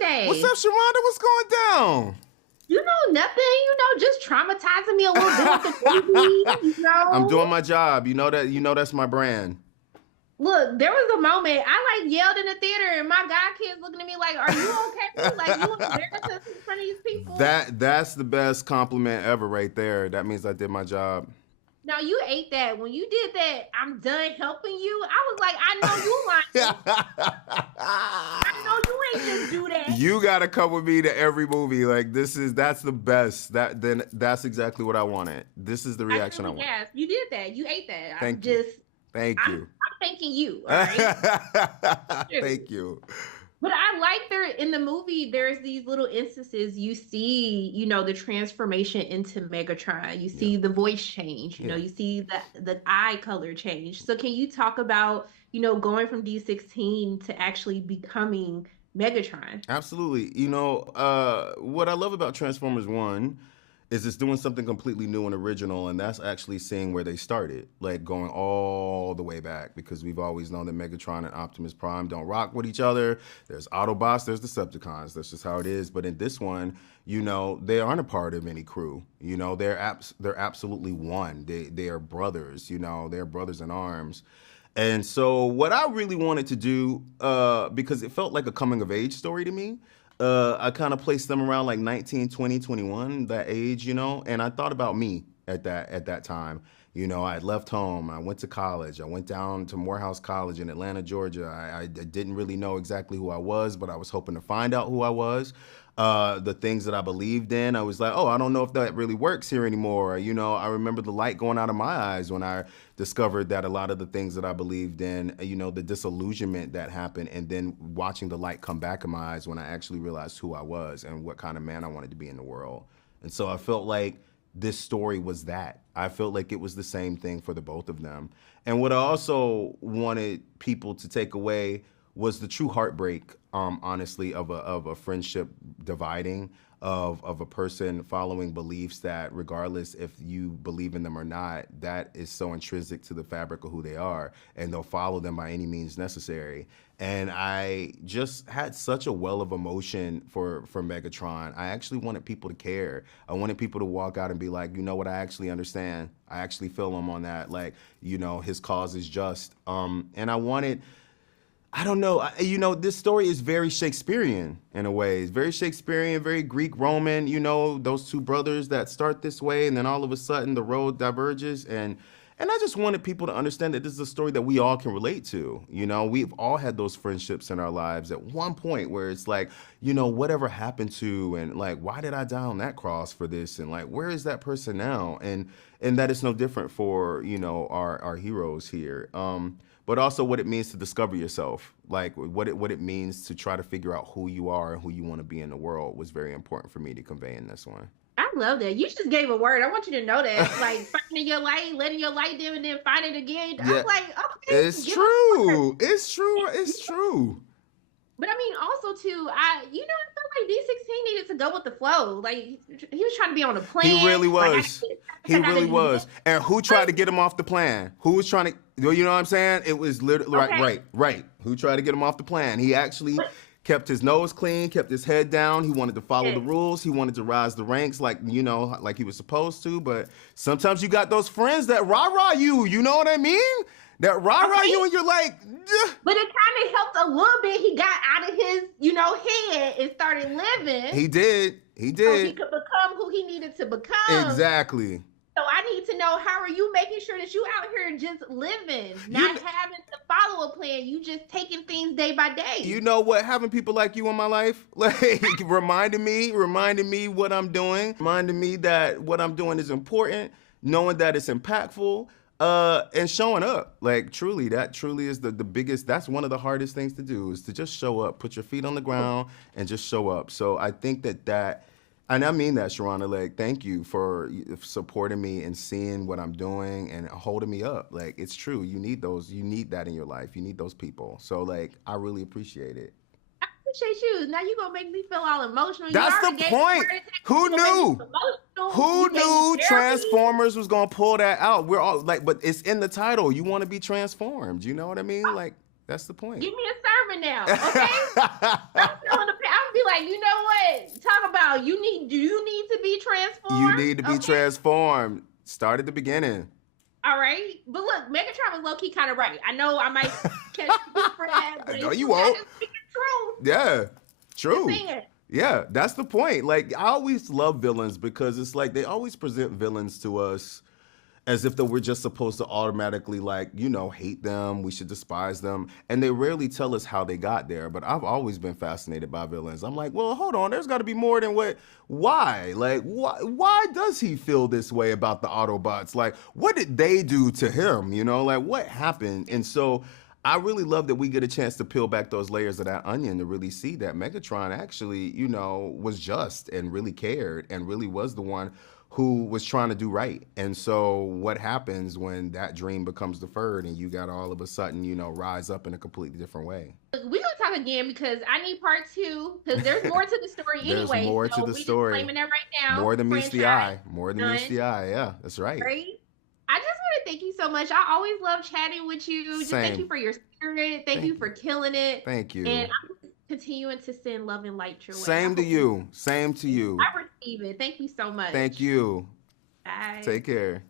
What's today? up, Sharonda? What's going down? You know nothing. Just traumatizing me a little bit with the movie. I'm doing my job. You know that. You know that's my brand. Look, there was a moment I like yelled in the theater, and my god kids looking at me like, "Are you okay? Like you embarrassed us in front of these people?" That's the best compliment ever, right there. That means I did my job. Now you ate that. When you did that, I'm done helping you. I was like, I know you lying. I know you ain't just do that. You gotta come with me to every movie. Like that's the best. That's exactly what I wanted. This is the reaction I want. Yes, you did that. You ate that. Thank you. Thank you. I'm thanking you. All right. Thank you. But I like in the movie, there's these little instances you see, the transformation into Megatron. You see the voice change, you see the eye color change. So can you talk about, going from D16 to actually becoming Megatron? Absolutely. What I love about Transformers 1 is it's doing something completely new and original, and that's actually seeing where they started, like going all the way back, because we've always known that Megatron and Optimus Prime don't rock with each other. There's Autobots, there's Decepticons. That's just how it is. But in this one, they aren't a part of any crew. They're absolutely one. They are brothers. They're brothers in arms. And so what I really wanted to do, because it felt like a coming of age story to me, I kind of placed them around like 19, 20, 21, that age, and I thought about me at that time. I had left home, I went to college, I went down to Morehouse College in Atlanta, Georgia. I didn't really know exactly who I was, but I was hoping to find out who I was. The things that I believed in, I was like, oh, I don't know if that really works here anymore. I remember the light going out of my eyes when I discovered that a lot of the things that I believed in, the disillusionment that happened, and then watching the light come back in my eyes when I actually realized who I was and what kind of man I wanted to be in the world. And so I felt like this story was that. I felt like it was the same thing for the both of them. And what I also wanted people to take away was the true heartbreak, honestly, of a friendship dividing, of a person following beliefs that, regardless if you believe in them or not, that is so intrinsic to the fabric of who they are, and they'll follow them by any means necessary. And I just had such a well of emotion for Megatron. I actually wanted people to care. I wanted people to walk out and be like, you know what, I actually understand. I actually feel him on that. Like, his cause is just. And I don't know. This story is very Shakespearean in a way. It's very Shakespearean, very Greek, Roman. Those two brothers that start this way, and then all of a sudden the road diverges. And I just wanted people to understand that this is a story that we all can relate to. We've all had those friendships in our lives at one point where it's like, whatever happened to, and like, why did I die on that cross for this? And like, where is that person now? And that is no different for, our heroes here. But also what it means to discover yourself, like what it means to try to figure out who you are and who you want to be in the world was very important for me to convey in this one. I love that. You just gave a word. I want you to know that. Like finding your light, letting your light dim, and then find it again. Yeah. I was like, okay. It's true. It's true. It's true. But I mean, also too, I felt like D16 needed to go with the flow. Like he was trying to be on a plan. He really was. Like, he really was. And who tried to get him off the plan? Who was trying to? You know what I'm saying? It was literally right. Who tried to get him off the plan? He actually kept his nose clean, kept his head down. He wanted to follow the rules. He wanted to rise the ranks like he was supposed to. But sometimes you got those friends that rah-rah you. You know what I mean? That rah-rah you, and you're like... Duh. But it kind of helped a little bit. He got out of his, head and started living. He did. So he could become who he needed to become. Exactly. So I need to know, how are you making sure that you out here just living, not having to follow a plan? You just taking things day by day. You know what? Having people like you in my life, like reminding me what I'm doing, reminding me that what I'm doing is important, knowing that it's impactful. And showing up, like that truly is the biggest, that's one of the hardest things to do, is to just show up, put your feet on the ground and just show up. So I think that, and I mean that, Sharonda, like, thank you for supporting me and seeing what I'm doing and holding me up. Like, it's true. You need that in your life. You need those people. So like, I really appreciate it. Appreciate you. Now you gonna make me feel all emotional. That's the point. Who knew? Who knew Transformers was gonna pull that out? We're all like, but it's in the title. You want to be transformed. You know what I mean? Like, that's the point. Give me a sermon now, okay? I'm feeling I'll be like, you know what? Talk about do you need to be transformed? You need to be transformed. Start at the beginning. All right. But look, Megatron was low-key kind of right. I know I might catch you for that, but no, you won't. True. Yeah, true. Yeah, that's the point. Like, I always love villains because it's like they always present villains to us as if that we're just supposed to automatically, like, you know, hate them, we should despise them, and they rarely tell us how they got there. But I've always been fascinated by villains. I'm like, well, hold on, there's got to be more than why? Like, why does he feel this way about the Autobots? Like, what did they do to him? You know, like, what happened? And so I really love that we get a chance to peel back those layers of that onion to really see that Megatron actually, you know, was just and really cared and really was the one who was trying to do right. And so what happens when that dream becomes deferred and you got all of a sudden, you know, rise up in a completely different way? We're going to talk again because I need part 2 because there's more to the story anyway. There's more to the story. Just claiming that right now. More than meets the eye. More than meets the eye. Yeah, that's right. Right? I just want to thank you so much. I always love chatting with you. Just thank you for your spirit. Thank you for killing it. Thank you. And I'm continuing to send love and light your way. Same to you. Same to you. I receive it. Thank you so much. Thank you. Bye. Take care.